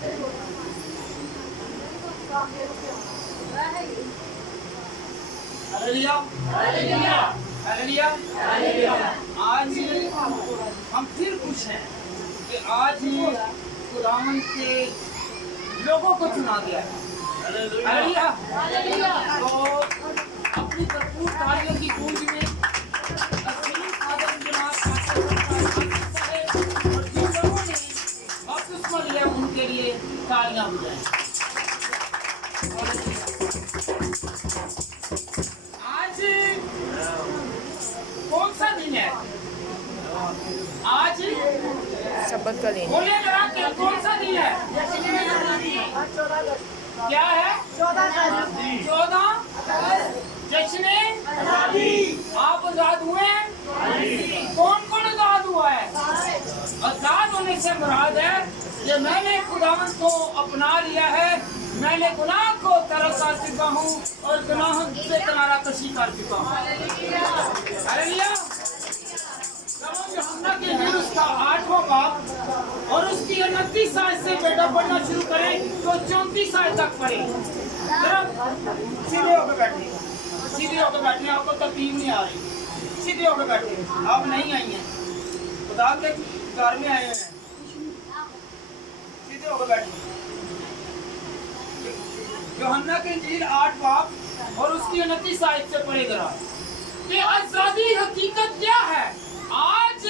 Hallelujah hallelujah hallelujah hallelujah. आज हम फिर खुश हैं कि आज खुदावंद के लोगों को चुना गया है। Hallelujah hallelujah. तो अपनी भरपूर तालियों की गूंज में असीम आदम जनाब और जिन लोगों ने बपतिस्मा लिया उनके लिए तालियां बजाएं। आज कौन सा दिन है? आज सब्बत का दिन। बोलिए जरा कि कौन सा दिन है? क्या है? 14 जश्न आजादी। आप आजाद हुए? कौन कौन आजाद हुआ है? आजाद होने से मुराद है कि मैंने खुदावंद को अपना लिया है, मैंने गुनाह को तरक कर चुका हूँ और गुनाह से किनारा कशी कर चुका हूँ। हालेलुया। यूहन्ना की इंजील उसका 8वां बाब और उसकी 29 आयत से बेटा पढ़ना शुरू करें तो 34 आयत तक पढ़े। जरा सीधे होकर बैठिए, सीधे होकर बैठिए। आपको तकलीफ नहीं आ रही, सीधे होकर बैठिए। आप नहीं आई हैं, खुदा के घर में आए हैं, सीधे होकर बैठिए। यूहन्ना की इंजील 8 बाब और उसकी 29 आयत से पढ़े जरा कि आजादी हकीकत क्या है। आज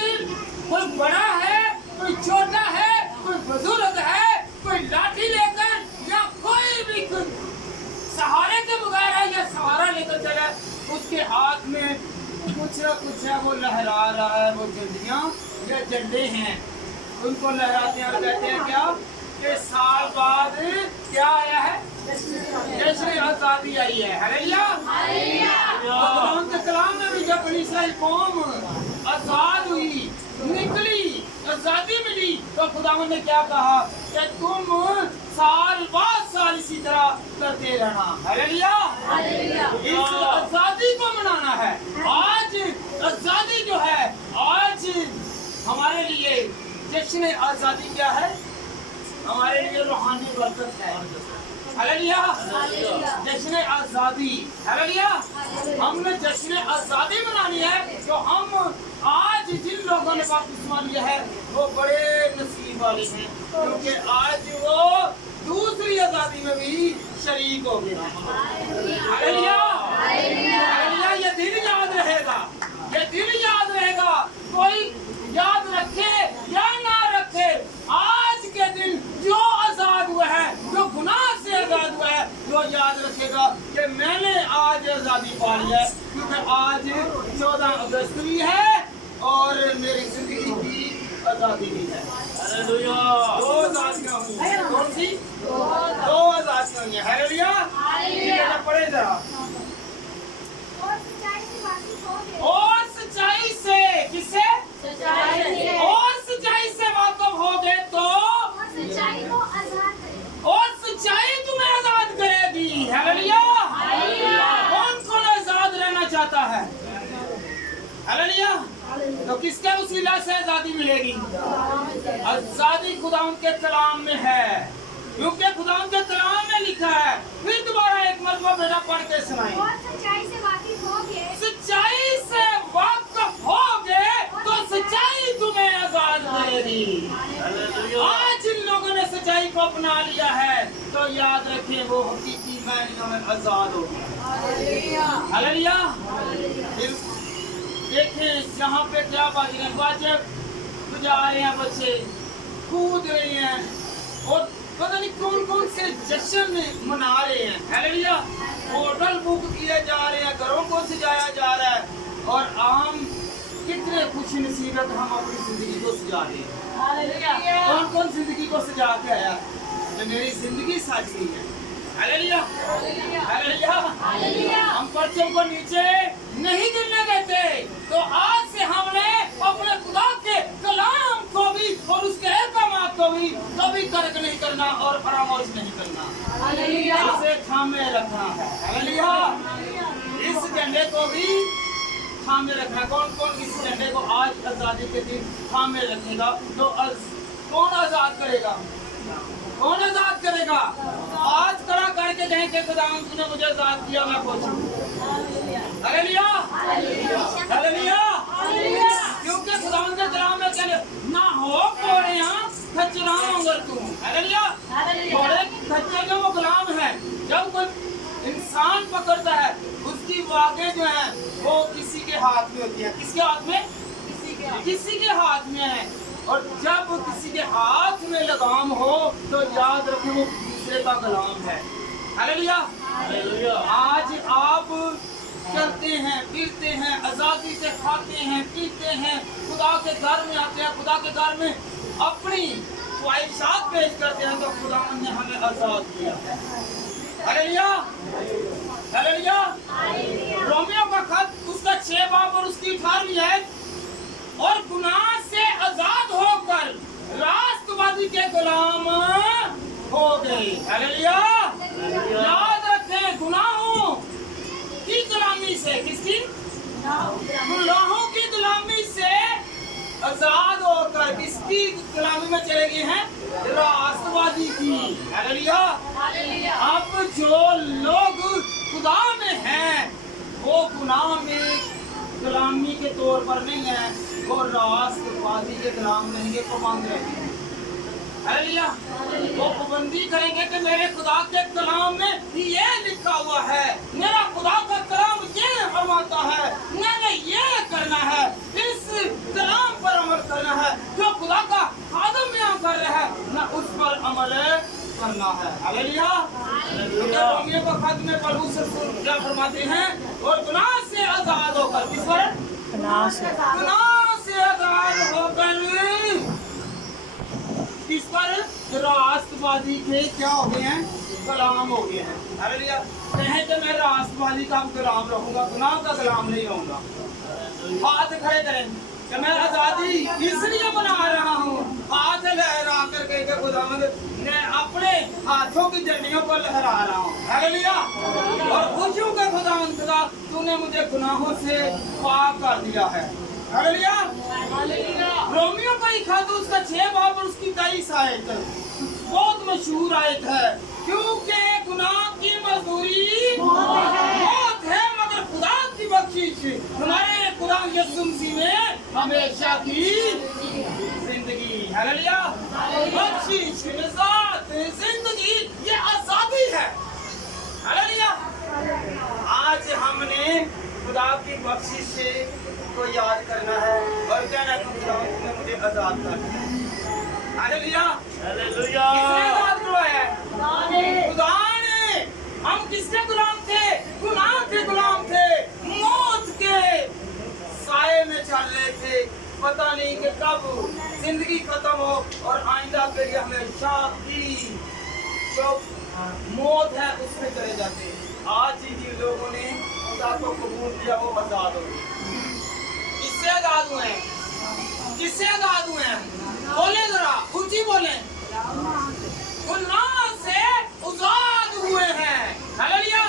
कोई बड़ा है, कोई छोटा है, कोई बुजुर्ग है, कोई लाठी लेकर या कोई भी सहारे के बगैर है या सहारा लेकर चला, उसके हाथ में कुछ न कुछ है, वो लहरा रहा है। वो झंडियाँ या झंडे हैं, उनको लहराते हैं और कहते हैं क्या कि साल बाद क्या आया है? जश्न आजादी आई है। Hallelujah hallelujah. खुदावंद के कलाम में भी जब बनी इस्राएल कौम आजाद हुई, निकली, आजादी मिली, तो खुदावंद ने क्या कहा कि तुम साल बाद साल इसी तरह करते रहना। Hallelujah hallelujah. इस आजादी को मनाना है। आज आजादी जो है, आज हमारे लिए जश्न आजादी क्या है? हमारे लिए रूहानी बरकत है। हालेलुया जश्न आजादी। हालेलुया। हमने जश्न आजादी मनानी है। तो हम आज जिन लोगों ने बपतिस्मा लिया है वो बड़े नसीब वाले हैं, क्योंकि आज वो दूसरी आजादी में भी शरीक हो गए। Hallelujah hallelujah. ये दिन याद रहेगा, ये दिन याद रहेगा। कोई याद रखे या ना रखे, आज के दिन जो आजाद हुआ है, जो गुनाह से आजाद हुआ है, जो याद रखेगा कि मैंने आज आजादी पा ली है, क्योंकि आज 14 अगस्त भी है और मेरी जिंदगी की आजादी भी है। हालेलुया। दो आजादियां हुई हैं। कौन सी? दो आजादियां हुई हैं। Hallelujah hallelujah. पढ़े जरा। और सच्चाई से किससे? सच्चाई से। और सच्चाई से वाकिफ हो गए तो सच्चाई को आजाद करेगी, और सच्चाई तुम्हें आजाद करेगी। Hallelujah hallelujah. कौन कौन आजाद रहना चाहता है? हालेलुया। तो किसके वसीला से आजादी मिलेगी? आजादी खुदावंद के कलाम में है, क्योंकि खुदावंद के कलाम में लिखा है। फिर दोबारा एक मरतबा बेटा पढ़ के सुनाएं। और सच्चाई से वाकिफ होगे, सच्चाई से वाकिफ होगे तो सच्चाई तुम्हें आजाद करेगी। आज जिन लोगों ने सच्चाई को अपना लिया है तो याद रखें वो हकीकी मायने में आजाद होगी। हालेलुया। देखें यहाँ पे क्या बाज रहे हैं, बाजे बजा रहे हैं, बच्चे कूद रहे हैं और पता नहीं कौन कौन से जश्न मना रहे हैं। हालेलुया। होटल बुक किए जा रहे हैं, घरों को सजाया जा रहा है और आम कितने खुश नसीबत हम अपनी जिंदगी को सजा रहे हैं। हालेलुया। कौन कौन जिंदगी को सजा के आया कि मेरी जिंदगी सज गई है। Hallelujah hallelujah hallelujah. हम परचम को नीचे नहीं गिरने देते, तो आज से हमने अपने खुदा के कलाम को भी और उसके अहकामात को भी कभी तर्क नहीं करना और फरामोश नहीं करना। हालेलुया। इसे थामे रखना है। हालेलुया। इस झंडे को भी थामे रखना। कौन कौन इस झंडे को आज आजादी के दिन थामे रखेगा? तो कौन आजाद करेगा? कौन आजाद करेगा? आज खड़ा करके कहें कि खुदावंद तूने मुझे आजाद किया, मैं खुश हूँ। Hallelujah, hallelujah. क्योंकि खुदावंद के कलाम में कहले ना हो कोड़ियां खच्चरां अगर तू। हालेलुया, कोड़े खच्चर जो वो गुलाम है। जब कोई इंसान पकड़ता है उसकी वागे जो है वो किसी के हाथ में होती है। किसके हाथ में? किसी के हाथ में है। और जब किसी के हाथ में लगाम हो तो याद रखें वो दूसरे का गुलाम है। हालेलुया, आज आप चलते हैं, फिरते हैं, आजादी से खाते हैं, पीते हैं, खुदा के घर में आते हैं, खुदा के घर में अपनी ख्वाहिशात पेश करते हैं, तो खुदा ने हमें आजाद किया है। Hallelujah, hallelujah. रोमियो का खत उसका 6 बाब और उसकी 18वीं है। और गुनाह से आजाद होकर राष्ट्रवादी के गुलाम हो गए। हालेलुया, याद रखें गुनाहों की गुलामी से, किसकी? गुनाहों की गुलामी से आजाद होकर किसकी गुलामी में चले गए हैं? राष्ट्रवादी की। हालेलुया। अब जो लोग खुदा में हैं वो गुनाह में गुलामी के तौर पर नहीं है, वो राष्ट्रवादी के गुलाम रहेंगे, पाबंद रहेंगे। हालेलुया, वो पाबंदी करेंगे कि मेरे खुदा के कलाम में ये लिखा हुआ है, मेरा खुदा का कलाम ये फरमाता है, मैंने ये करना है, इस कलाम पर अमल करना है। जो खुदा का खादम यहाँ कर रहा है ना उस पर अमल करना है। हालेलुया। रोमियो का खत में पौलुस क्या फरमाते हैं? और गुनाह से आजाद होकर, किस पर? गुनाह से आजाद होकर किस पर? राष्ट्रवादी के क्या हो गए हैं? गुलाम हो गए हैं। हालेलुया। कहें कि मैं राष्ट्रवादी का गुलाम रहूंगा, गुनाह का गुलाम नहीं रहूंगा। हाथ खड़े करें कि मैं आजादी इसलिए बना रहा हूँ। हाथ लहरा कर कह के खुदावंद मैं अपने हाथों की जड़ियों को लहरा रहा हूँ। हालेलुया। और खुश हूँ कि खुदावंद खुदा तूने मुझे गुनाहों से पाक कर दिया है। हालेलुया। रोमियो का ही खत उसका 6 बाब और उसकी 23 आयत बहुत मशहूर आयत है। क्योंकि गुनाह की मजदूरी मौत है, मगर खुदा की बख्शिश हमारे खुदा यीशु मसीह में हमेशा की जिंदगी। हालेलुया। बख्शिश, निजात, जिंदगी, ये आजादी है। हालेलुया। आज हमने खुदा की बख्शिश से को याद करना है और कहना है खुदा ने मुझे आजाद कर दिया। Hallelujah, hallelujah. किसने आजाद करवाया है? खुदा ने। हम किसके गुलाम थे? गुनाह के गुलाम थे, मौत के साए में चल रहे थे। पता नहीं कि कब जिंदगी खत्म हो और आइंदा के लिए हमेशा की जो मौत है उसमें चले जाते। आज ही जिन लोगों ने खुदा को कबूल किया वो आजाद हो गए। किससे आजाद हुए हैं? किससे आजाद हुए हैं? बोले जरा ऊंची बोले। गुनाह से आजाद हुए हैं। हालेलुया।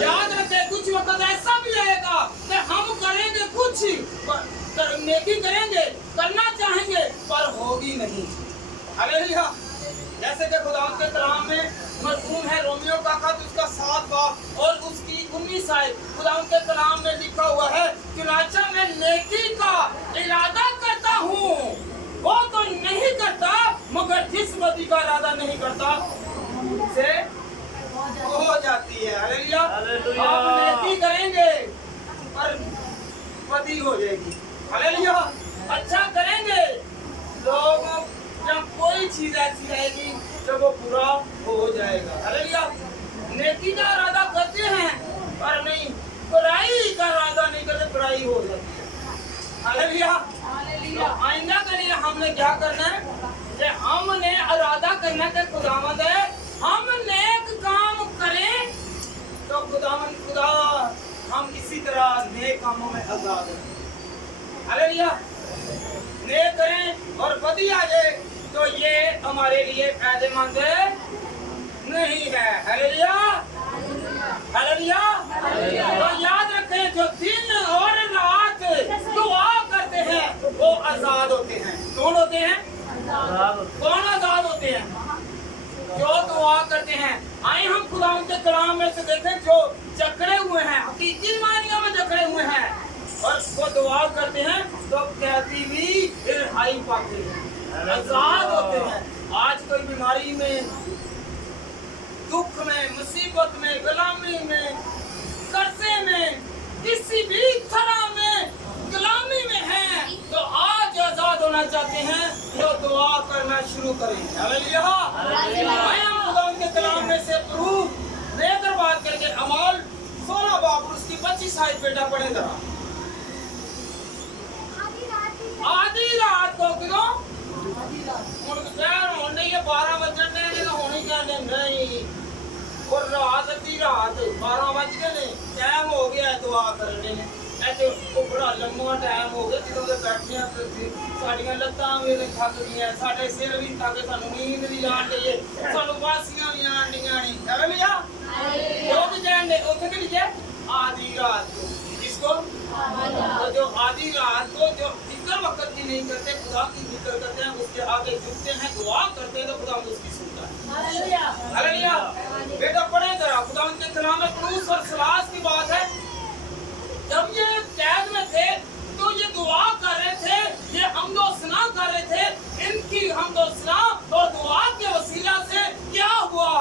याद रखें कुछ वक्त ऐसा भी आएगा कि हम करेंगे कुछ नेकी करेंगे, करना चाहेंगे पर होगी नहीं। हालेलुया। जैसे कि खुदा के कलाम में मरहूम है रोमियो का खत उसका 7 बाब और उसकी 19 आयत खुदा के कलाम में लिखा हुआ है कि चुनाचा मैं नेकी का इरादा करता हूँ वो तो नहीं करता, मगर जिस बदी का इरादा नहीं करता से हो जाती है। हालेलुया। आप नेकी करेंगे पर बदी हो जाएगी। हालेलुया। अच्छा करेंगे लोगों जब कोई चीज ऐसी रहेगी जब वो पूरा हो जाएगा। हालेलुया। नेकी का इरादा करते हैं पर नहीं, बुराई का इरादा नहीं करते, बुराई हो जाती है। हालेलुया। तो आइंदा के लिए हमने क्या करना है कि हमने इरादा करना कि खुदावंद है हम नेक काम करें तो खुदा हम इसी तरह नेक कामों में आजाद हैं। हालेलुया। नेक करें और बदी आ जाए तो ये हमारे लिए फायदेमंद नहीं है। हालेलुया। हालेलुया। तो याद रखें जो दिन और रात दुआ करते हैं वो आजाद होते हैं। कौन होते हैं? कौन आजाद होते हैं? जो दुआ करते हैं, आए हम खुदा के कलाम में से देखें जो जकड़े हुए हैं, हकीकी मायने में जकड़े हुए हैं और वो दुआ करते हैं तो कैदी भी रिहाई पाते हैं, आजाद होते हैं। आज कोई बीमारी में, दुख में, मुसीबत में, गुलामी में, कर्जे में, किसी भी तरह में गुलामी में है तो आज आजाद होना चाहते हैं तो दुआ करना शुरू करें। हालेलुया। मैं खुदा के कलाम में से प्रूफ लेकर बात करके अमाल 16 बाब उसकी 25 आयत बेटा पढ़े जरा। आधी रात को क्यों होने के 12 बजने होने क्या नहीं और रात अद्धी रात 12 बज गए टाइम हो गया दुआ करने ने ऐसे बड़ा लंबा टाइम हो गया ਜਦੋਂ ਦੇ ਬੈਠੇ ਆ ਸਾਡੀਆਂ ਲੱਤਾਂ ਵੀ ਥੱਕ ਗਈਆਂ ਸਾਡੇ ਸਿਰ ਵੀ ਥੱਕ ਸਾਨੂੰ ਨੀਂਦ ਵੀ ਆਣ ਡਈ ਹੈ ਸਾਨੂੰ ਵਾਸੀਆਂ ਵੀ ਆਣ ਡੀਆਂ ਨਹੀਂ ਹਾਲੇਲੂया लोग जाने उठे के लिए आधी रात को इसको तो जो आधी रात को जो फिक्र वक्त की नहीं करते खुदा की जिक्र करते हैं उसके आगे झुकते हैं दुआ करते हैं तो खुदा उसकी सुनता है। Hallelujah hallelujah. बेटा पढ़े जरा खुदा के कलाम में क्रूस और सलास की बात है। जब ये कैद में थे तो ये दुआ कर रहे थे, ये हमदो सना कर रहे थे। इनकी हमदो सना और दुआ के वसीला से क्या हुआ?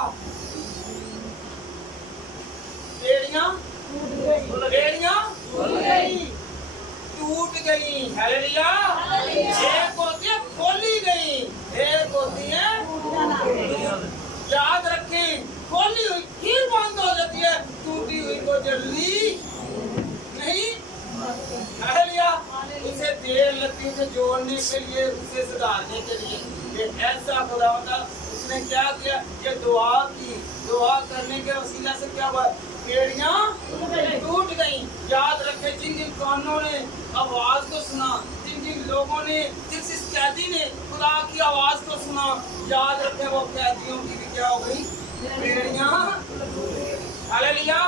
बेड़ियां टूट गई। हालेलुया। एक होती है खोली गई, एक होती है याद रखें खोली हुई फिर बंद हो जाती है, टूटी हुई को जल्दी नहीं। हालेलुया। उसे देर लगती है उसे जोड़ने के लिए, उसे सुधारने के लिए। ये ऐसा खुदावंद उसने क्या किया? ये दुआ की, दुआ करने के वसीला से क्या हुआ? बेड़ियां टूट गई। याद रखे जिन जिन कानों ने आवाज को सुना, जिन जिन लोगों ने, जिस कैदी ने खुदा की आवाज को सुना, याद रखे वो कैदियों की भी क्या हो गई? बेड़ियां। हालेलुया।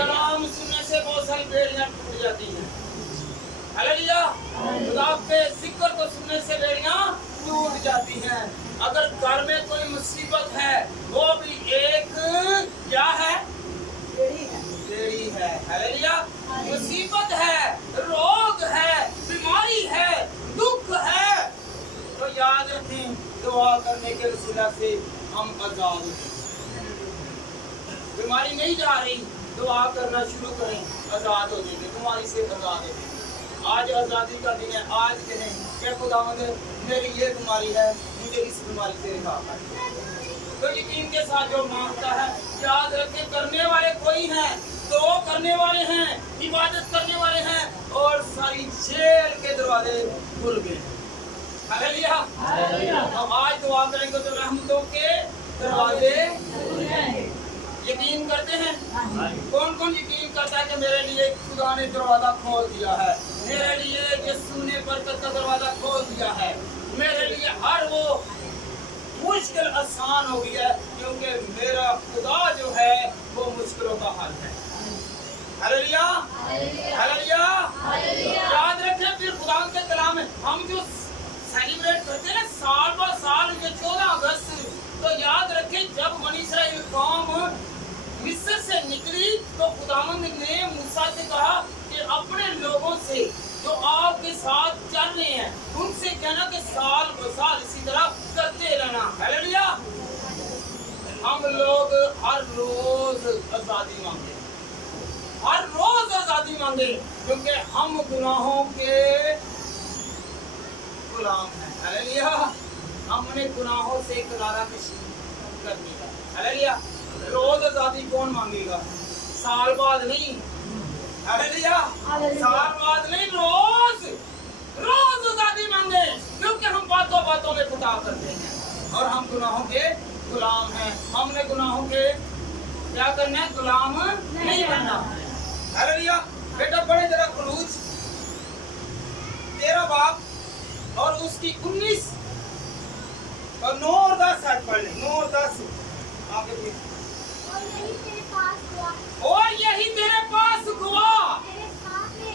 कलाम सुनने से बहुत सारी बेड़ियां टूट जाती हैं। हालेलुया। खुदा के जिक्र को सुनने से बेड़ियां टूट जाती हैं। अगर घर में कोई मुसीबत है वो भी एक क्या है? बेड़ी है। हालेलुया। मुसीबत है, रोग है, बीमारी है, दुख है तो याद रखें दुआ करने के वसीला से हम आजाद हैं। बीमारी नहीं जा रही दुआ करना शुरू करें, आजाद हो जाएंगे, बीमारी से आजाद हो जाएंगे। आज आजादी का दिन है। आज कहें कि खुदावंद मेरी ये बीमारी है, मुझे इस बीमारी से रिहा कर। तो यकीन के साथ जो मांगता है याद रखें करने वाले कोई हैं, तो करने वाले हैं, इबादत करने वाले हैं और सारी जेल के दरवाजे खुल गए। हालेलुया। हम आज दुआ करेंगे तो रहमतों के दरवाजे यकीन करते हैं। कौन कौन यकीन करता है कि मेरे लिए खुदा ने दरवाजा खोल दिया है, मेरे लिए यीशु ने बरकत का दरवाजा खोल दिया है, मेरे लिए हर वो मुश्किल आसान हो गई है क्योंकि मेरा खुदा जो है वो मुश्किलों का हल है। Hallelujah hallelujah. याद रखें फिर खुदा के कलाम में हम जो सेलिब्रेट करते हैं साल ब साल ये 14 अगस्त तो याद रखें जब बनी इस्राएल कौम मिस्र से निकली तो खुदावंद ने मूसा से कहा कि अपने लोगों से जो आपके साथ चल रहे हैं उनसे कहना कि साल ब साल इसी तरह करते रहना। हालेलुया। हम लोग हर रोज आजादी मांगे, हर रोज आजादी मांगे क्योंकि हम गुनाहों के गुलाम हैं। हालेलुया। हमने गुनाहों से किनारा कशी करनी है। हालेलुया। रोज आजादी कौन मांगेगा? साल बाद नहीं। हालेलुया। साल बाद नहीं, रोज रोज आजादी मांगे क्योंकि हम बातों बातों में खता करते हैं और हम गुनाहों के गुलाम हैं। हमने गुनाहों के क्या करना है? गुलाम नहीं बनना। हालेलुया। बेटा बड़े जरा खलूज 13 बाब और उसकी 19 और 9 और 10 साथ पढ़ लें। 9 और 10 आगे भी। और यही तेरे पास हुआ,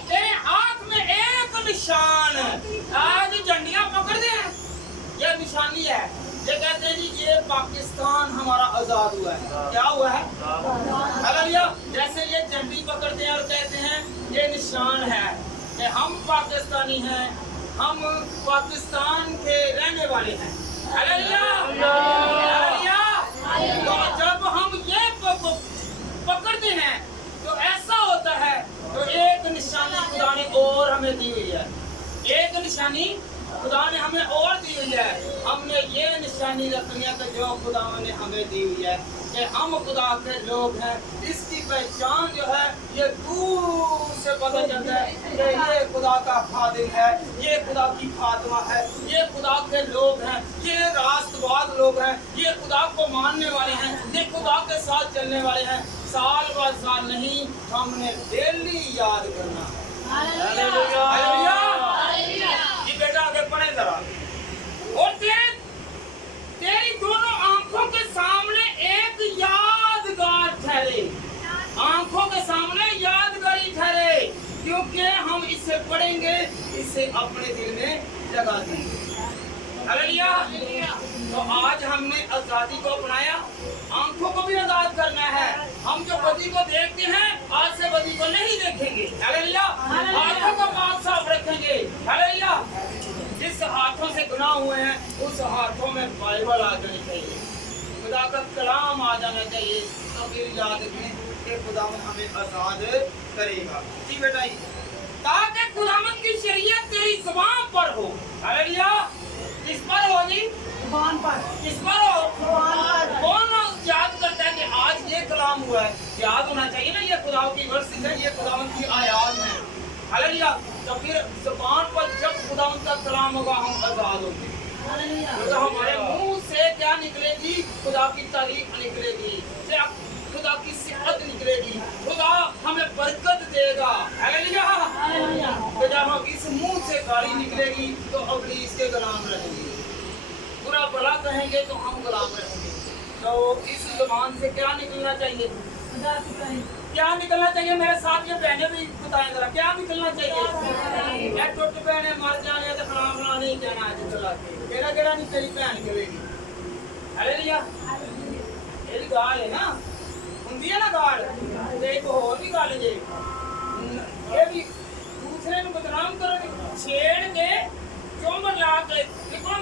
तेरे हाथ में एक निशान। आज झंडियां पकड़ दे, ये निशानी है। ये कहते हैं जी ये पाकिस्तान हमारा आजाद हुआ है। क्या हुआ है? हालेलुया। जैसे ये झंडी पकड़ते हैं और कहते हैं ये निशान है कि हम पाकिस्तानी हैं, हम पाकिस्तान के रहने वाले हैं। हालेलुया। हालेलुया। तो जब हम ये पकड़ते हैं तो ऐसा होता है, तो एक निशानी खुदा ने और हमें दी हुई है, एक निशानी खुदा ने हमें और दी हुई है। हमने ये निशानी रखनी है कि जो खुदा ने हमें दी हुई है कि हम खुदा के लोग हैं। इसकी पहचान जो है ये दूर से पता चलता है कि ये खुदा का खादिम है, ये खुदा की फातिमा है, ये खुदा के लोग हैं, ये रास्तबाज लोग हैं, ये खुदा को मानने वाले हैं, ये खुदा के साथ चलने वाले हैं। साल बाद साल नहीं, हमने डेली याद करना है। हालेलुया। हालेलुया। ये बेटा आगे पढ़े जरा। और तेरी दोनों आंखों के सामने एक यादगार ठहरे, आंखों के सामने यादगारी ठहरे, क्योंकि हम इसे पढ़ेंगे, इसे अपने दिल में जगा देंगे। हालेलुया। तो आज हमने आजादी को अपनाया, आंखों को भी आजाद करना है। हम जो बदी को देखते हैं आज से बदी को नहीं देखेंगे। हालेलुया। आंखों को पाक साफ रखेंगे। हालेलुया। जिस हाथों से गुनाह हुए हैं उस हाथों में बाइबल आ जानी चाहिए, खुदा का कलाम आ जाना चाहिए। तो फिर याद रखें कि खुदा हमें आजाद करेगा। जी बेटा, ताकि खुदावंद की शरीयत तेरी ज़ुबान पर हो। हालेलुया। किस पर हो जी? ज़ुबान पर। किस पर हो? ज़ुबान पर। कौन याद करता है कि आज ये कलाम हुआ है? याद होना चाहिए ना, ये खुदा की वर्षित है, ये खुदावंद की आयात है। हालेलुया। तो फिर ज़ुबान पर जब खुदावंद का कलाम होगा हम आजाद होंगे। तो हमारे मुंह से क्या निकलेगी? खुदा की तारीफ निकलेगी, खुदा की सिफत निकलेगी, खुदा हमें बरकत देगा। हालेलुया। तो जब हम इस मुंह से गाली निकलेगी तो इब्लीस के गुलाम रहेंगे, बुरा भला कहेंगे तो हम गुलाम रहेंगे। तो इस ज़ुबान से क्या निकलना चाहिए? क्या निकलना चाहिए? मेरे साथ ये बहनें भी बताएं जरा, क्या निकलना चाहिए? क्या टुट बहने मर जाने तो फलां फलां नहीं कहना है चला के, केड़ा केड़ा नहीं तेरी बहन कहेगी। हालेलुया। ये गाल है ना, हुंदी है ना गाल, ते एक होर भी गल जे, ये भी दूसरे ਨੂੰ बदनाम करोगे, छेड़ के चोंबर ला के देखो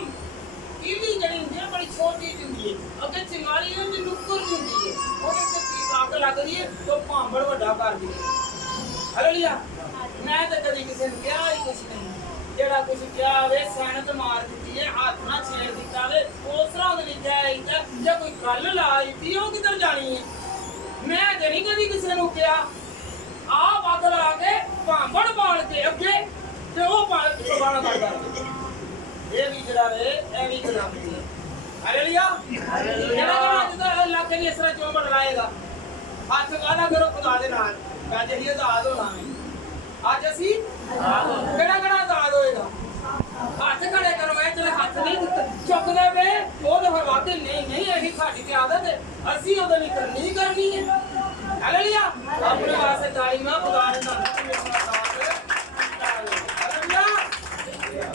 कीली जड़ी ਹੁੰਦੀ ਹੈ ਬੜੀ ਛੋਟੀ ਹੁੰਦੀ ਹੈ, ਅੱਗੇ ਚਿੰਗਾਰੀ ਹੁੰਦੀ ਨੁੱਕਰ ਹੁੰਦੀ ਹੈ, ਉਹਦੇ ਤੇ ਅੱਗ ਲੱਗ ਰਹੀ ਹੈ तो ਭਾਂਬੜ ਵੱਡਾ ਕਰ ਦੀ। ਹਾਲੇਲੂਇਆ। ਮੈਂ ਤਾਂ ਕਦੀ ਕਿਸੇ ਨੂੰ ਕਿਹਾ ਹੀ ਕੁਛ ਨਹੀਂ, ਜਿਹੜਾ ਕੁਛ ਕਿਹਾ ਵੇ ਸੈਨਤ ਮਾਰ ਦਿੱਤੀ ਹੈ, ਹੱਥ ਨਾਲ ਛੇੜ ਦਿੱਤਾ ਵੇ, ਉਸ ਤਰ੍ਹਾਂ ਦੇ ਲਿਖਿਆ ਹੈ ਜੇ ਕੋਈ ਗੱਲ ਲਾ ਦਿੱਤੀ ਉਹ ਕਿੱਧਰ ਜਾਣੀ ਹੈ। ਮੈਂ ਤੇ ਨਹੀਂ ਕਦੀ ਕਿਸੇ ਨੂੰ ਕਿਹਾ ਆਪ ਅੱਗ ਲਾ ਕੇ ਭਾਂਬੜ ਬਾਲ ਕੇ ਅੱਗੇ ਤੇ ਉਹ ਬਾਲ ਕਰਦਾ। ਇਹ ਵੀ ਜਿਹੜਾ ਵੇ ਇਹ ਵੀ ਗੁਲਾਮੀ ਹੈ। ਹਾਲੇਲੂਇਆ। ਜਿਹੜਾ ਜਿਹੜਾ ਲੱਗ ਨਹੀਂ ਇਸ ਤਰ੍ਹਾਂ ਚੋਂਬੜ ਲਾਏਗਾ, ਹੱਥ ਕਾਲਾ ਕਰੋ ਖੁਦਾ ਦੇ ਨਾਲ, ਅੱਜ ਅਸੀਂ ਆਜ਼ਾਦ ਹੋਣਾ ਹੈ। ਅੱਜ ਅਸੀਂ ਕਿਹੜਾ ਕਿਹੜਾ ਆਜ਼ਾਦ ਹੋਏਗਾ? ਹੱਥ ਖੜੇ ਕਰੋ, ਇਹ ਜਿਹੜੇ ਹੱਥ ਨਹੀਂ ਚੁੱਕਦੇ ਵੇ ਉਹ ਤਾਂ ਫਿਰ ਵਾਕਈ ਨਹੀਂ ਇਹੀ ਸਾਡੀ ਤੇ ਆਦਤ ਹੈ, ਅਸੀਂ ਉਹਦੇ ਲਈ ਕਰਨੀ ਕਰਨੀ ਹੈ। ਹਾਲੇਲੂਇਆ। ਆਪਣੇ ਵਾਸਤੇ ਤਾਲੀਮਾਂ ਖੁਦਾ ਨੇ ਸਾਨੂੰ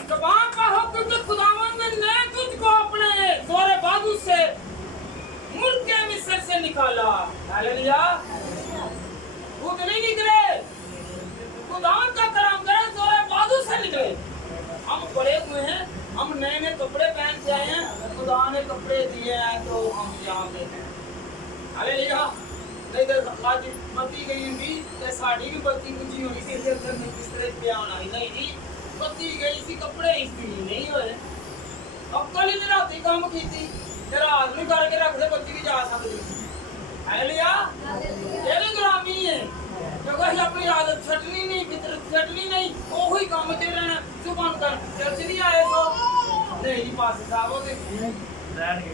ज़बान पर हो, क्योंकि खुदावंद ने तुझको अपने जोरे बाजू से मुल्क के मिस्र से निकाला। हालेलुया। खुद नहीं निकले, खुदावंद का कलाम करे जोरे बाजू से निकले। हम पड़े हुए हैं, हम नए नए कपड़े पहन के आए हैं, खुदा ने कपड़े दिए हैं तो हम यहाँ पे हैं। हालेलुया। नहीं तो आज बत्ती गई भी तो साड़ी भी बत्ती बुझी होनी थी, किस तरह पे आना ही नहीं जी, बत्ती गई सी कपड़े इस्त्री नहीं होए, अक्ल ही राती काम कीती ते रात में करके रख दे बत्ती भी जा सकती। हालेलुया। ये भी गुलामी है, क्योंकि ਅਸੀਂ ਆਪਣੀ ਆਦਤ ਛੱਡਣੀ ਨਹੀਂ, ਫਿਤਰਤ ਛੱਡਣੀ ਨਹੀਂ, ਉਹੀ ਕੰਮ ਤੇ ਰਹਿਣਾ। ਸੁਭਾਨ ਕਰ ਚਰਚ ਨਹੀਂ ਆਏ ਸੋ ਨਹੀਂ ਪਾਸ ਸਾਹਿਬ ਉਹਦੇ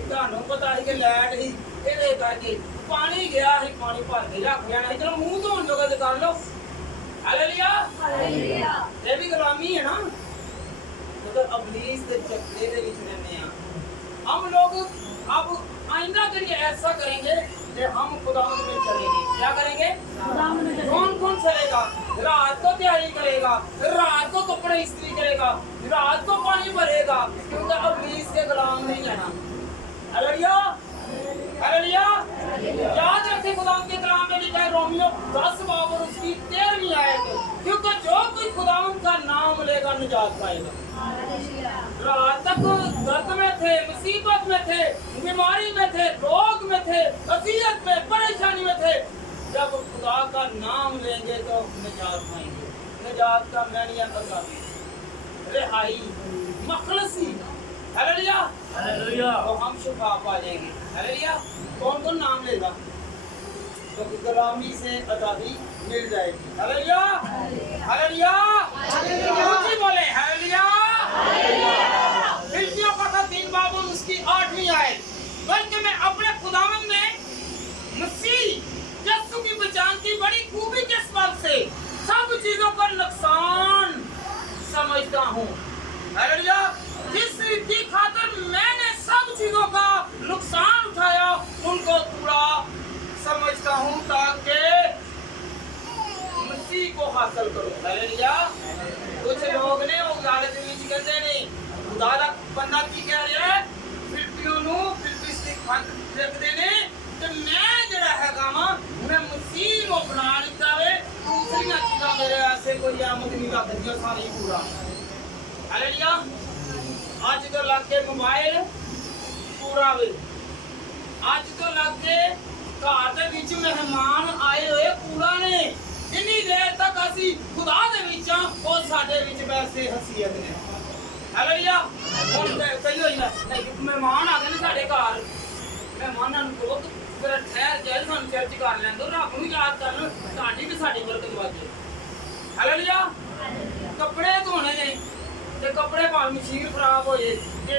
ਤੁਹਾਨੂੰ ਪਤਾ ਸੀ ਕਿ ਲੈਟ ਹੀ ਇਹਦੇ ਕਰਕੇ ਪਾਣੀ ਗਿਆ ਸੀ, ਪਾਣੀ ਭਰ ਕੇ ਰੱਖ ਲੈਣਾ ਸੀ, ਚਲੋ ਮੂੰਹ ਧੋਣ ਜੋਗਾ ਤੇ ਕਰ ਲਓ। हालेलुया। हालेलुया। ये भी गुलामी है ना, मतलब इब्लीस के चक्कर दे विच रहने हैं हम लोग। अब आइंदा के लिए ऐसा करेंगे कि हम खुदावंद में चलेंगे। क्या करेंगे? खुदावंद में। कौन कौन चलेगा? रात को तैयारी करेगा, रात को कपड़े इस्त्री करेगा, रात को पानी भरेगा, क्योंकि इब्लीस के गुलाम नहीं रहना। Hallelujah hallelujah. याद रखें खुदा के कलाम में लिखा है रोमियो 10 बाब और उसकी 13वीं आयत, क्योंकि जो कोई खुदा का नाम लेगा निजात पाएगा। रात तक दर्द में थे, मुसीबत में थे, बीमारी में थे, रोग में थे, असीयत में, परेशानी में थे, जब खुदा का नाम लेंगे तो निजात पाएंगे। निजात का मैनिया आजादी, रिहाई, मखलसी। Hallelujah hallelujah. तो हम शिफा पा जाएंगे। हालेलुया। कौन कौन नाम लेगा तो गुलामी से आजादी मिल जाएगी। हालेलुया हालेलुया हालेलुया बोले हालेलुया। फिलिपियों का 3 बाब और उसकी 8वीं आयत, बल्कि मैं अपने खुदावंद में मसीह यीशु की पहचान की बड़ी खूबी के सबब से सब चीजों का नुकसान समझता हूँ। हालेलुया। जिसकी खातिर मैंने सब चीजों का नुकसान उठाया उनको पूरा समझता हूँ ताकि मसीह को हासिल करूँ। हालेलुया। कुछ लोग ने वो लालच में कहते नहीं खुदा दा बंदा की कह रहा है फिलिपियों नु फिलिपिस की खत लिख देने ते मैं जड़ा हैगा वा मैं मसीह को अपना लिता वे दूसरी चीज़ां मेरे ऐसे कोई आमद नहीं रखदियां सारी पूरा। हालेलुया। आज तो लग के मोबाइल पूरा वे, आज तो लग के घर दे विच मेहमान आए हुए पूरा ने, जिन्नी देर तक असी खुदा दे विच ओ साडे विच वैसे हसीयत ने। हालेलुया। हुण कहियो ही ना मेहमान आ गए ने साडे घर, मेहमानां नूं कहो फिर ठहर जाए सानूं चर्च कर लैण दो, रब नूं याद कर लो साडी ते साडी बरकत वाजे। हालेलुया। कपड़े धोने ने ते कपड़े भावें मशीन खराब हो जाए ते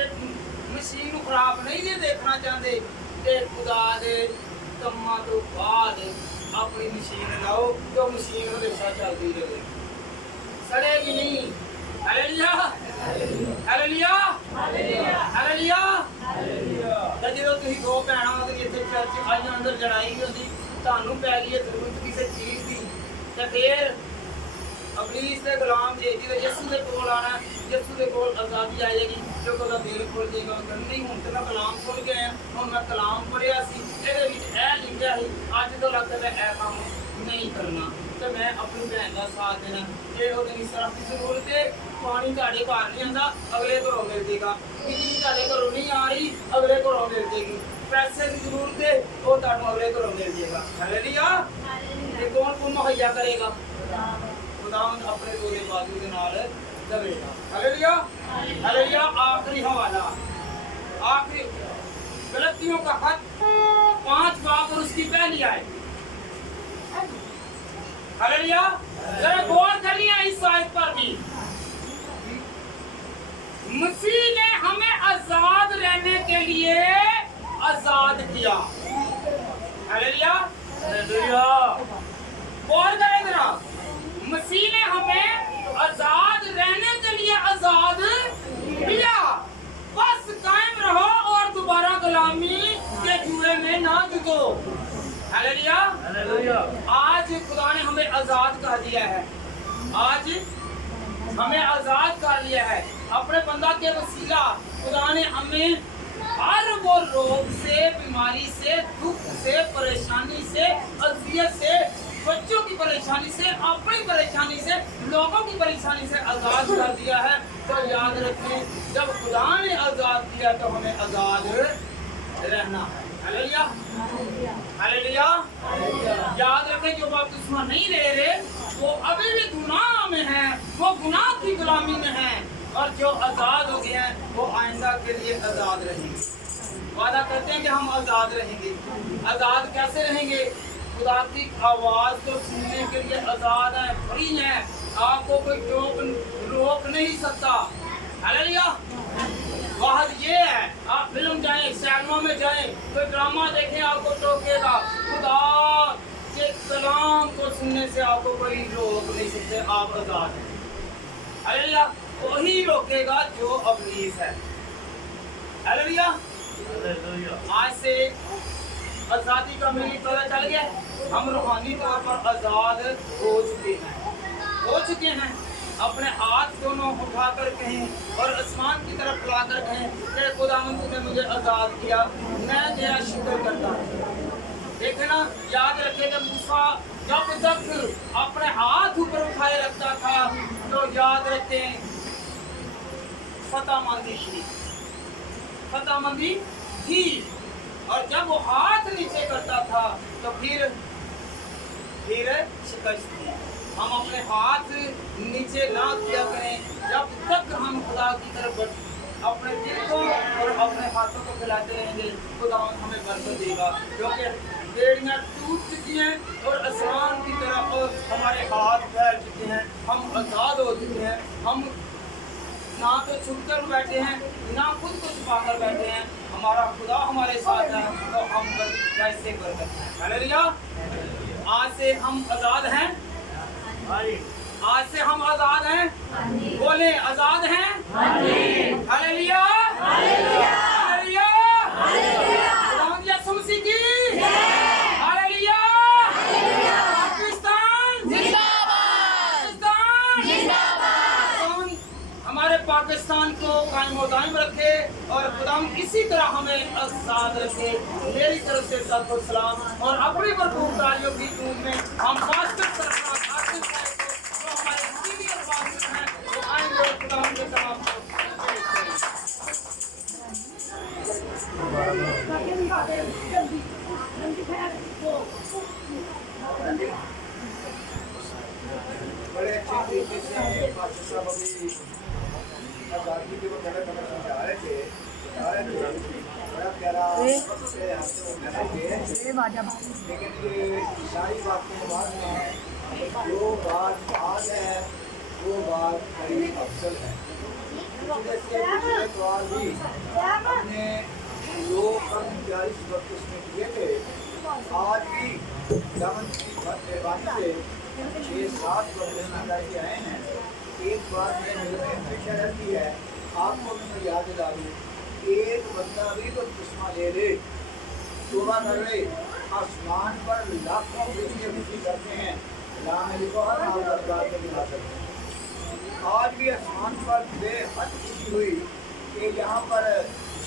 मशीन नूं खराब नहीं जे देखना चाहते ते खुदा दे कम्मां तो बाद अपनी मशीन लाओ तो मशीन हमेशा चलती रहे, सड़ेगी नहीं। Hallelujah hallelujah hallelujah. ते ਜਦੋਂ ਤੁਸੀਂ ਦੋ ਭੈਣਾਂ ਉਹਦੇ ਇੱਥੇ ਚਰਚ ਆਈਆਂ ਅੰਦਰ ਲੜਾਈ ਹੁੰਦੀ ਤੁਹਾਨੂੰ ਪੈ ਗਈ ਜ਼ਰੂਰਤ ਕਿਸੇ ਚੀਜ਼ ਦੀ ਤੇ ਫਿਰ अबलीस से गुलाम जे जी यीशु के कोल आना, यीशु के कोल आजादी आ जाएगी, जो कोदा दिल खोल देगा। नहीं हुण ते मैं कलाम सुन के आया, हुण मैं कलाम पढ़िया सी ਇਹਦੇ ਵਿੱਚ ਇਹ ਲਿਖਿਆ ਸੀ ਅੱਜ ਤੋਂ ਲੱਗ ਕੇ ਇਹ ਕੰਮ नहीं करना ਤੇ मैं अपनी भैन ਦਾ ਸਾਥ देना। ਜੇ ਉਹਦੇ ਲਈ ਸਰਫ ਦੀ ਜ਼ਰੂਰਤ ਹੈ ਪਾਣੀ ਤੁਹਾਡੇ ਘਰ ਨਹੀਂ ਆਂਦਾ ਅਗਲੇ ਘਰੋਂ ਮਿਲ ਜੇਗਾ, ਬਿਜਲੀ ਤੁਹਾਡੇ ਘਰੋਂ ਨਹੀਂ ਆ ਰਹੀ ਅਗਲੇ ਘਰੋਂ ਮਿਲ ਜੇਗੀ, ਪੈਸੇ ਦੀ ਜ਼ਰੂਰਤ ਹੈ ਉਹ ਤੁਹਾਨੂੰ ਅਗਲੇ ਘਰੋਂ ਮਿਲ ਜੇਗਾ। ਹਾਲੇਲੂਇਆ। ਤੇ ਕੌਣ ਮੁਹੱਈਆ ਕਰੇਗਾ? खुदावंद अपने दोरे बाजू के नाल दवेगा। Hallelujah hallelujah. आखिरी हवाला, आखिरी गलतियों का खत 5 बाब और उसकी पहली आयत। हालेलुया। जरा गौर करिए इस आयत पर भी। मसीह ने हमें आजाद रहने के लिए आजाद किया। Hallelujah hallelujah. गौर करें जरा, मसीह ने हमें आजाद रहने के लिए आजाद किया। बस कायम रहो और दोबारा गुलामी के जुए में ना जुटो। Hallelujah hallelujah. आज खुदा ने हमें आजाद कर दिया है, आज हमें आजाद कर लिया है अपने बंदा के वसीला। खुदा ने हमें हर वो रोग से, बीमारी से, दुख से, परेशानी से, अजियत से, बच्चों की परेशानी से, अपनी परेशानी से, लोगों की परेशानी से आजाद कर दिया है। तो याद रखें जब खुदा ने आजाद किया तो हमें आजाद रहना है। Hallelujah hallelujah. याद रखें जो बपतिस्मा नहीं ले रहे वो अभी भी गुनाह में हैं, वो गुनाह की गुलामी में हैं, और जो आजाद हो गए हैं वो आइंदा के लिए आजाद रहेंगे। वादा करते हैं कि हम आजाद रहेंगे। आजाद कैसे रहेंगे? खुदा की आवाज को सुनने के लिए आजाद है, फ्री है, आपको कोई रोक नहीं सकता। हालेलुया। बात ये है आप फिल्म जाएं, सिनेमा में जाएं, कोई ड्रामा देखें आपको टोकेगा, खुदा के कलाम को सुनने से आपको कोई रोक नहीं सकते, आप आजाद हैं। हालेलुया। वही रोकेगा जो अबलीस है। Hallelujah hallelujah. आज से आजादी का मेरी पता चल गया, हम रूहानी तौर पर आजाद हो चुके हैं, हो चुके हैं। अपने हाथ दोनों उठाकर कहें और आसमान की तरफ बुलाकर कहें कि खुदावंद ने मुझे आज़ाद किया, मैं तेरा शुक्र करता हूँ। देखे ना, याद रखे जब मूसा जब तक अपने हाथ ऊपर उठाए रखता था तो याद रखें फतेहमंदी थी, और जब वो हाथ नीचे करता था तो फिर शिकस्त थी। हम अपने हाथ नीचे ना किया करें जब तक हम खुदा की तरफ अपने दिल को और अपने हाथों को फैलाते रहेंगे, खुदा हमें बरकत देगा। क्योंकि बेड़ियाँ टूट चुकी हैं और आसमान की तरफ हमारे हाथ फैल चुके हैं, हम आज़ाद हो चुके हैं। हम ना तो छुप कर बैठे हैं, ना खुद को छुपा कर बैठे हैं। हमारा खुदा हमारे साथ है तो हम कैसे बरकत है। हालेलुया। आज से हम आज़ाद हैं, आज से हम आज़ाद हैं, बोले आज़ाद हैं। हालेलुया, हालेलुया, खुदावंद यीशु मसीह की हालेलुया। पाकिस्तान जिंदाबाद, पाकिस्तान जिंदाबाद। हमारे पाकिस्तान को कायम व दायम रखे और खुदावंद इसी तरह हमें आज़ाद रखे। मेरी तरफ से सबको सलाम और अपनी भरपूर तालियों की धूम में हम पास्टर सरकार हासिल साहब को जो हमारे सीनियर पास्टर हैं वो आएंगे और खुदावंद के तमाम को बड़े अच्छे तरीके से पास्टर साहब अभी आज़ादी के वो गलत हमें समझा रहे थे, बड़ा प्यारा लेकिन ये सारी बातें बाद में है। जो बात बाद है वो बात बड़ी अफसल है। जैसे पिछले सवाल भी हमने 2:40 में किए थे, आज भी दामन की मेहरबानी से 6-7 बरस करके आए हैं। एक बात मेरे दिल में हमेशा रहती है, आपको भी मैं याद दिला दूँ, एक बंदा भी तो चश्मा ले ले, तोबा कर ले, आसमान पर लाखों फरिश्ते खुशी करते हैं, नाम लिखो हर नाम सरकार को दिला सकते हैं। आज भी आसमान पर बेहद खुशी हुई कि यहाँ पर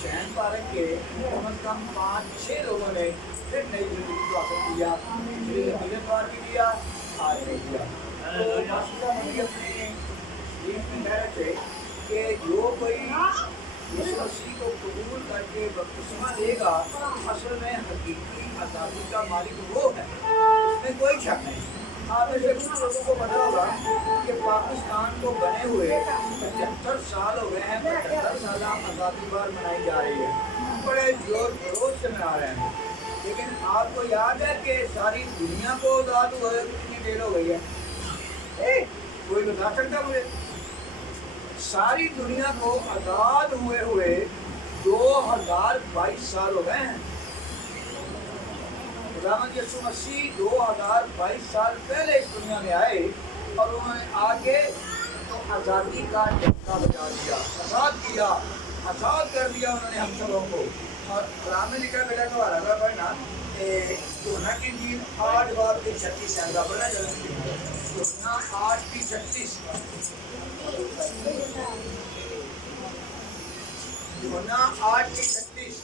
शहन पार्क के कम से कम 5-6 लोगों ने फिर नई जिंदगी को हासिल किया, बार भी किया, आज भी किया। तो कि जो कोई यीशु मसीह को कबूल करके बपतिस्मा लेगा, असल में हकीकी आज़ादी का मालिक वो है, इसमें कोई शक नहीं। आप ऐसे कुछ लोगों को पता होगा कि पाकिस्तान को बने हुए 75 साल हो गए हैं, 75 साल आज़ादी बार मनाई जा रही है, बड़े जोर खरोश से मना रहे हैं। लेकिन आपको याद है कि सारी दुनिया को आज़ाद हुए कितनी देर हो गई है? कोई बता सकता मुझे? सारी दुनिया को आज़ाद हुए 2022 साल हो गए हैं। खुदावंद यीशु मसीह 2022 साल पहले इस दुनिया में आए और उन्होंने आगे तो आज़ादी का झंडा बजा दिया, आज़ाद किया, आज़ाद कर दिया उन्होंने हम सबों को। और कलाम में लिखा बेटा तो हरा पढ़ना यूहन्ना की इंजील 8:36 है, पढ़ना जल्दी। यूहन्ना 8:36, यूहन्ना 8:36।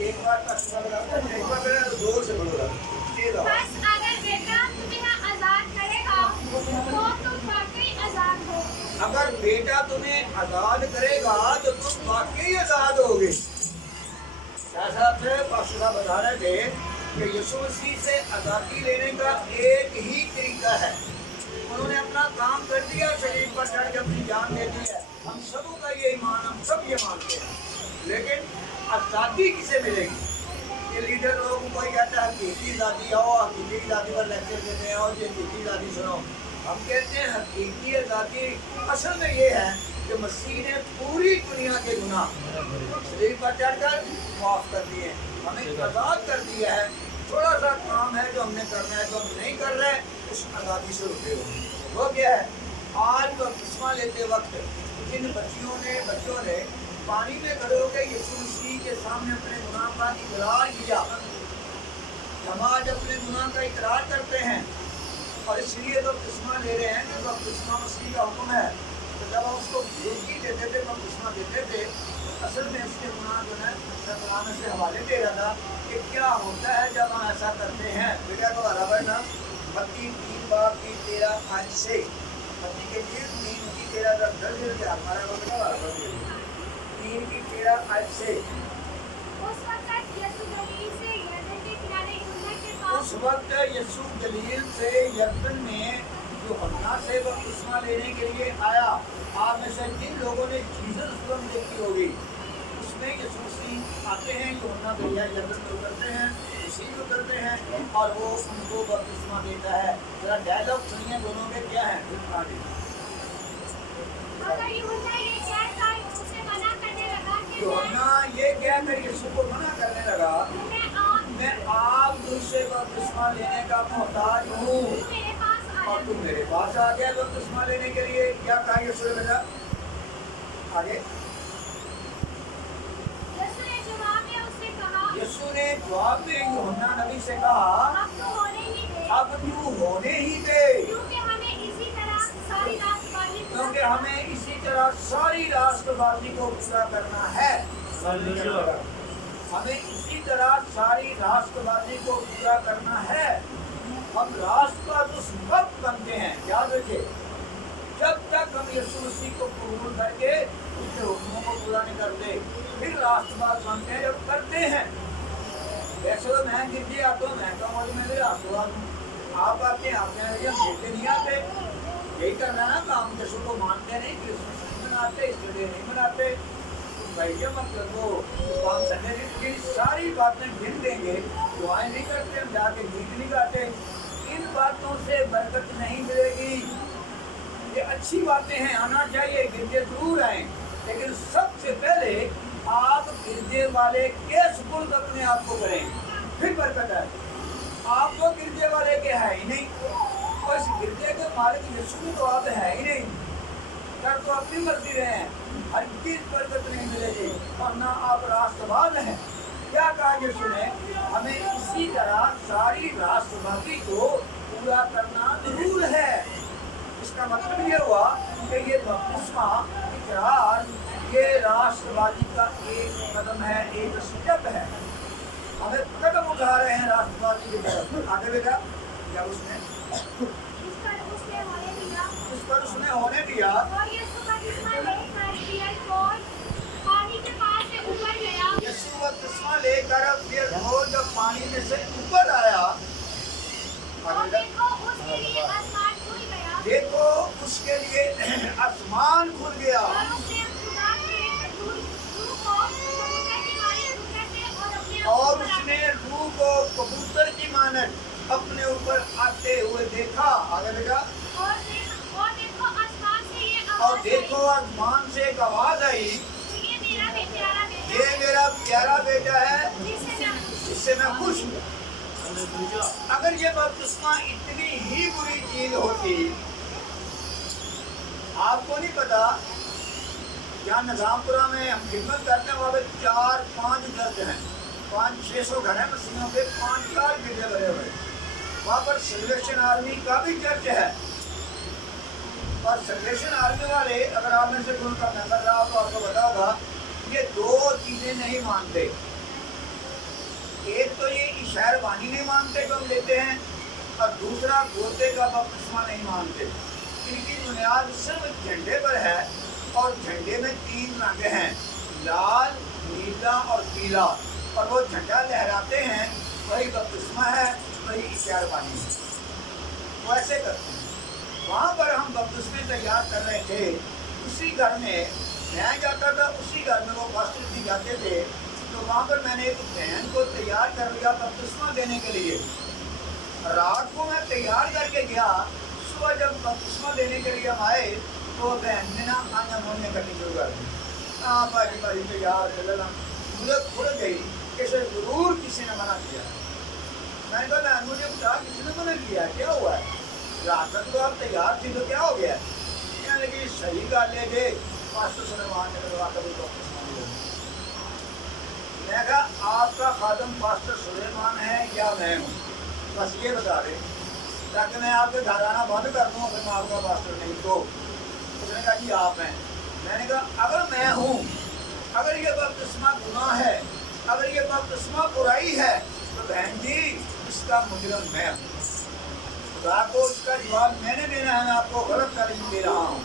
एक बार जोर से बोलो, बस अगर बेटा तुम्हें आजाद करेगा तो तुम वाकई आजाद हो। अगर बेटा तुम्हें आज़ाद करेगा तो तुम वाकई आज़ाद होगे। साहब से पास्टर बता रहे थे कि यीशु मसीह से आज़ादी लेने का एक ही तरीका है। उन्होंने अपना काम कर दिया, शरीर पर चढ़ के अपनी जान दे दी है। हम सबों का ये ईमान, हम सब ये मानते हैं। लेकिन आज़ादी किसे मिलेगी? ये लीडर लोग कोई कहता है हकीकी आज़ादी, आओ हकीकी आज़ादी पर लेक्चर देते हैं और ये हकीकी आज़ादी सुनो। हम कहते हैं हकीकी आज़ादी असल में ये है कि मसीह ने पूरी दुनिया के गुनाह शरीर पर चढ़कर माफ़ कर दिए, हमें आज़ाद कर दिया है। थोड़ा सा काम है जो हमने करना है, जो हम नहीं कर रहे उस आज़ादी से रुके हो। वो क्या है? آج بپتسمہ لیتے وقت جن بچوں نے پانی میں کھڑے ہو کے یسوع مسیح کے سامنے اپنے گناہ کا اقرار کیا، ہم آج اپنے گناہ کا اقرار کرتے ہیں اور اس لیے بپتسمہ لے رہے ہیں کہ بپتسمہ مسیح کا حکم ہے۔ تو جب ہم اس کو بزرگی دیتے تھے، بپتسمہ دیتے تھے، اصل میں اس کے گناہ جو ہے قرآن سے حوالے دے رہا تھا کہ کیا ہوتا ہے جب ہم ایسا کرتے ہیں۔ بیٹا کو برابر نا متی 3:13 سے متی کے 3:13 تک درج ہے ہمارا بیٹا برابر 3:13 سے उस वक्त यीशु गलील से यरदन के किनारे यूहन्ना के पास اس वक्त یسوع گلیل سے یردن میں یوحنا سے بپتسمہ لینے کے لیے آیا۔ آپ میں سے جن لوگوں نے جیسس فلم دیکھی ہوگی اس میں یسوع مسیح آتے ہیں، یوحنا دریا یردن میں اترتے ہیں، مسیح اترتے ہیں اور وہ ان کو بپتسمہ دیتا ہے۔ ذرا ڈائلاگ سنیے دونوں میں کیا ہے۔ अगर यूहन्ना ये कहकर उसे मना करने लगा कि یوحنا یہ کہہ کر یسوع کو منع کرنے لگا، میں آپ تجھ سے بپتسمہ لینے کا محتاج ہوں मेरे पास اور आया। تم میرے پاس آ گیا بپتسمہ لینے کے لیے۔ کیا کہا یسوع نے بیٹا؟ آگے यीशु ने जवाब में उससे कहा, یسوع نے جواب میں یوحنا نبی سے کہا، अब तो होने ही दे, اب تو ہونے ہی دے، क्योंकि हमें इसी तरह सारी रात पानी کیونکہ ہمیں اسی طرح ساری راست بازی کو پورا کرنا ہے۔ ہمیں اسی طرح ساری راست بازی کو پورا کرنا ہے۔ ہم راست باز اس وقت بنتے ہیں، یاد رکھے، جب تک ہم یسوع مسیح کو قبول کر کے اس کے حکموں کو پورا نہیں کرتے، پھر راست باز بنتے ہیں جب کرتے ہیں۔ ویسے تو میں گرجی آتا ہوں، میں کہوں میں بھی راست باز ہوں۔ آپ آتے ہیں، آپ نے دیکھتے نہیں آتے، یہی کرنا نا کام۔ یسوع کو مانتے نہیں، کرسمس نہیں مناتے، اسٹرڈے نہیں مناتے، بھائی یہ مت کرو، کام سنڈے کی ساری باتیں گن دیں گے، دعائیں نہیں کرتے، ہم جا کے گیت نہیں گاتے، ان باتوں سے برکت نہیں ملے گی۔ یہ اچھی باتیں ہیں، آنا چاہیے، گرجے ضرور آئیں، لیکن سب سے پہلے آپ گرجے والے کے سپرد اپنے آپ کو کریں، پھر برکت ہے۔ آپ تو گرجے والے کے ہے ہی نہیں، اور اس گرجے کے مالک یسوع تو آپ ہے ہی نہیں، کر تو اپنی مرضی رہے ہیں، ہر چیز برکت نہیں ملے گی، ورنہ آپ راست باز ہیں۔ کیا کہا یسوع نے؟ ہمیں اسی طرح ساری راست بازی کو پورا کرنا ضرور ہے۔ اس کا مطلب یہ ہوا کہ یہ بپتسمہ اقرار یہ راست بازی کا ایک قدم ہے، ایک اسٹیپ ہے۔ ہمیں قدم اٹھا رہے ہیں راست بازی کی طرف۔ آگے بیٹا جب اس نے اس پر اس نے ہونے دیا और यीशु बपतिस्मा लेकर पीर खोल पानी के पास से ऊपर गया। یسوع بپتسمہ لے کر پھر وہ جب پانی میں سے اوپر آیا، और देखो उसके लिए आसमान खुल गया دیکھو اس کے لیے آسمان کھل گیا और उसने खुदा के रूह को कबूतर की मानिंद उतरते और अपने اور ऊपर اس نے روح کو کبوتر کی مانند اپنے اوپر آتے ہوئے دیکھا۔ آگے بیٹا और देखो आसमान से ये اور आवाज دیکھو آسمان سے ایک آواز آئی، आई, ये मेरा प्यारा बेटा یہ میرا پیارا بیٹا ہے जिससे मैं جس سے میں خوش ہوں۔ اگر یہ بپتسمہ اتنی ہی بری چیز ہوتی، آپ کو نہیں پتا یہاں نظام پورہ میں ہم خدمت کرتے ہیں، وہاں پہ 4-5 چرچ ہیں، 500-600 گھر ہیں مسیحیوں کے، 5-4 گرجے بھرے ہوئے، وہاں پر سیلویشن آرمی کا بھی چرچ ہے، اور سیلویشن آرمی والے اگر آپ میں سے کوئی کا ممبر رہا تو آپ کو پتا ہوگا یہ 2 چیزیں نہیں مانتے۔ ایک تو یہ عشاء بانی نہیں مانتے جو ہم لیتے ہیں، اور دوسرا گوتے کا بپتسمہ نہیں مانتے۔ ان کی بنیاد صرف جھنڈے پر ہے، اور جھنڈے میں 3 رنگ ہیں، لال، نیلا اور پیلا، اور وہ جھنڈا لہراتے ہیں، وہی بپتسمہ ہے، وہی عشاء بانی ہے۔ وہ ایسے کرتے ہیں۔ وہاں پر ہم بپتسمے تیار کر رہے تھے، اسی گھر میں میں جاتا تھا، اسی گھر میں وہ پاسٹر بھی جاتے تھے، تو وہاں پر میں نے ایک بہن کو تیار کر لیا بپتسمہ دینے کے لیے۔ رات کو میں تیار کر کے گیا، صبح جب بپتسمہ دینے کے لیے ہم آئے تو بہن نے نا آنیا مونیا کرنی شروع کر دی۔ ہاں بھائی تیار کر لگا، مجھے کھل گئی کہ ضرور کسی نے منع کیا۔ میں نے کہا بہن مجھے بتا کسی نے منع کیا، کیا ہوا ہے؟ رات تک تو آپ تیار تھی تو کیا ہو گیا؟ جی صحیح گل ہے جی پاسٹر سلیمان نے کروا کر بپتسمہ لیا۔ میں کہا آپ کا خادم پاسٹر سلیمان ہے یا میں ہوں، بس یہ بتا دیں تاکہ میں آپ کے گھرانہ بند کر دوں اگر میں آپ کا پاسٹر نہیں تو۔ اس نے کہا جی آپ ہیں۔ میں نے کہا اگر میں ہوں، اگر یہ بپتسمہ گناہ ہے، اگر یہ بپتسمہ برائی ہے تو بہن جی اس کا مجرم میں ہوں، خدا کو اس کا جواب میں نے دینا ہے، میں آپ کو غلط تعلیم دے رہا ہوں،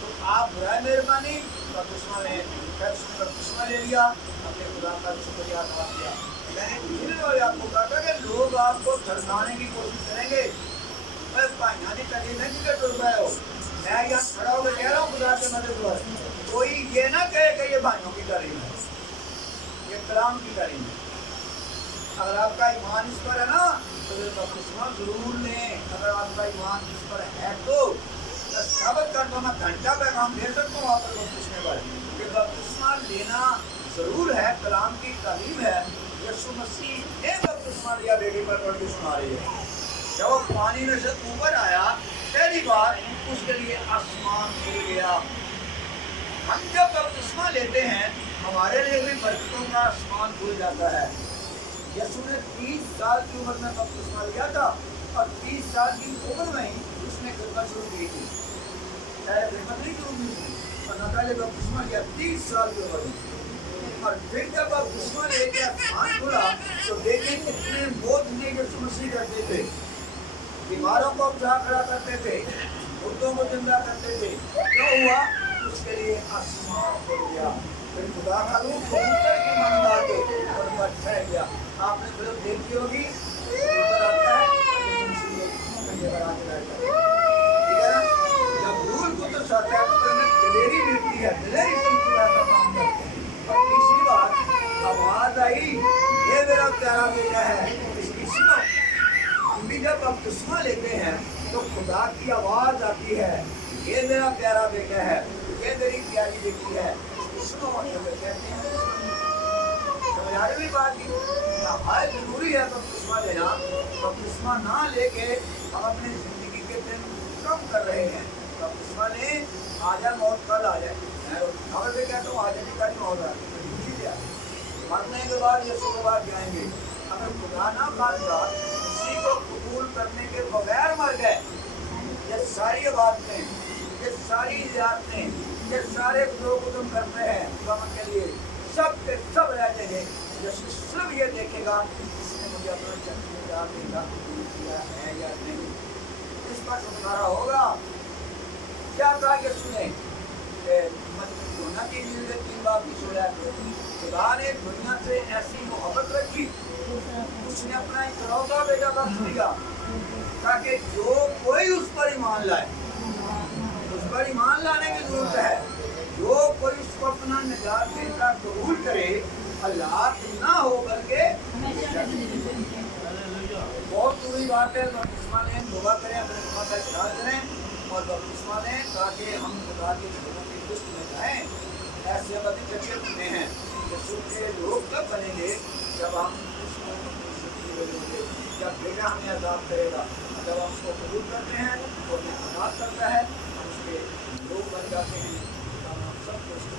تو آپ برائے مہربانی بپتسمہ لیں۔ پھر اس نے بپتسمہ لے لیا، اپنے خدا کا شکریہ ادا کیا۔ میں نے پچھلے بار آپ کو کہا تھا کہ لوگ آپ کو تھرکانے کی کوشش کریں گے، بھائیاں کی تعلیم ہے کہ ٹر گئے ہو، میں یہاں کھڑا ہو کے کہہ رہا ہوں خدا کے مدد پر، کوئی یہ نہ کہے کہ یہ بھائیوں کی تعلیم ہے، یہ کلام کی تعلیم ہے۔ اگر آپ کا ایمان اس پر ہے نا تو بپتسمہ ضرور لیں، اگر آپ کا ایمان اس پر ہے تو ثابت کر دو، میں گھنٹہ پیغام دے سکتا ہوں آپ کو بپتسمے پر کہ بپتسمہ لینا ضرور ہے، کلام کی تعلیم ہے۔ یسوع مسیح نے بپتسمہ لیا، بیٹی پر پڑھ کے سنا رہی ہے، جب وہ پانی میں سے اوپر آیا پہلی بار اس کے لیے آسمان کھل گیا۔ ہم جب بپتسمہ لیتے ہیں ہمارے لیے بھی برکتوں کا آسمان کھل جاتا ہے۔ یسوع نے 30 سال کی عمر میں بپتسمہ لیا تھا اور 30 سال کی عمر میں ہی اس نے خدمت شروع کی تھی، پہلے خدمت نہیں شروع کی تھی اور نہ پہلے بپتسمہ لیا 30 سال کی عمر میں۔ اور پھر جب بپتسمہ لے کے آسمان کھلا تو دیکھیں کتنے معجزے یسوع مسیح کرتے تھے، بیماروں کو اٹھا کھڑا کرتے تھے، مردوں کو زندہ کرتے تھے۔ کیوں ہوا؟ اس کے لیے آسمان کھل گیا، پھر خدا کا روح کبوتر کی مانند آ کے ان پر ٹھہر گیا۔ آپ نے فلم دیکھی ہوگی، کبوتر آتا ہے ٹھیک ہے نا، جب روح القدس آتا ہے تو ہمیں دلیری ملتی ہے، دلیری سے ہم خدا کا کام کرتے ہیں۔ اور تیسری بات آواز آئی، یہ میرا پیارا بیٹا ہے اس کی سنو۔ ہم بھی جب بپتسمہ لیتے ہیں تو خدا کی آواز آتی ہے، یہ میرا پیارا بیٹا ہے، یہ میری پیاری بیٹی ہے، اس کی سنو۔ کہتے ہیں سمجھ آ رہی بات کی، نہایت ضروری ہے بپتسمہ لینا۔ بپتسمہ نہ لے کے ہم اپنی زندگی کے دن کم کر رہے ہیں۔ بپتسمہ لیں، آ جائے موت کل آ جائے، میں خبر سے کہتا ہوں آ جائے کل موت آ جائے، مرنے کے بعد یسوع کے بعد جائیں گے۔ اگر خدا نہ خواستہ کسی کو قبول کرنے کے بغیر مر گئے، یہ ساری عبادتیں، یہ ساری زیارتیں، یہ سارے لوگ تم کرتے ہیں غم کے لیے، سب کے سب رہ جائیں گے۔ یسوع صرف یہ دیکھے گا اس نے مجھے اپنا چندہ دینا قبول کیا ہے یا نہیں، اس پر چھٹکارا ہوگا۔ کیا کہا یسوع نے کہ یوحنا کی انجیل میں 3 باب کی 16 خدا نے دنیا سے ایسی محبت رکھی، اس نے اپنا اکلوتا بیٹا بخش دیا تاکہ جو کوئی اس پر ایمان لائے، اس پر ایمان لانے کی ضرورت ہے، جو کوئی اس کو اپنا نجات دیتا قبول کرے، ہلاک نہ ہو بلکہ بہت ضروری بات ہے۔ بپتسمہ لیں، توبہ کریں، اپنے گناہ کا اقرار کریں اور بپتسمہ لیں تاکہ ہم خدا کی حضور کی دست میں جائیں۔ ایسے ابدی بچے بننے ہیں، یسوع کے لوگ کب بنیں گے؟ جب ہم اس کو بولیں گے، جب بیٹا ہمیں عذاب کرے گا، جب ہم اس کو قبول کرتے ہیں وہ ہمیں عذاب کرتا ہے، ہم اس کے لوگ بن جاتے ہیں، ہم سب کو اس کے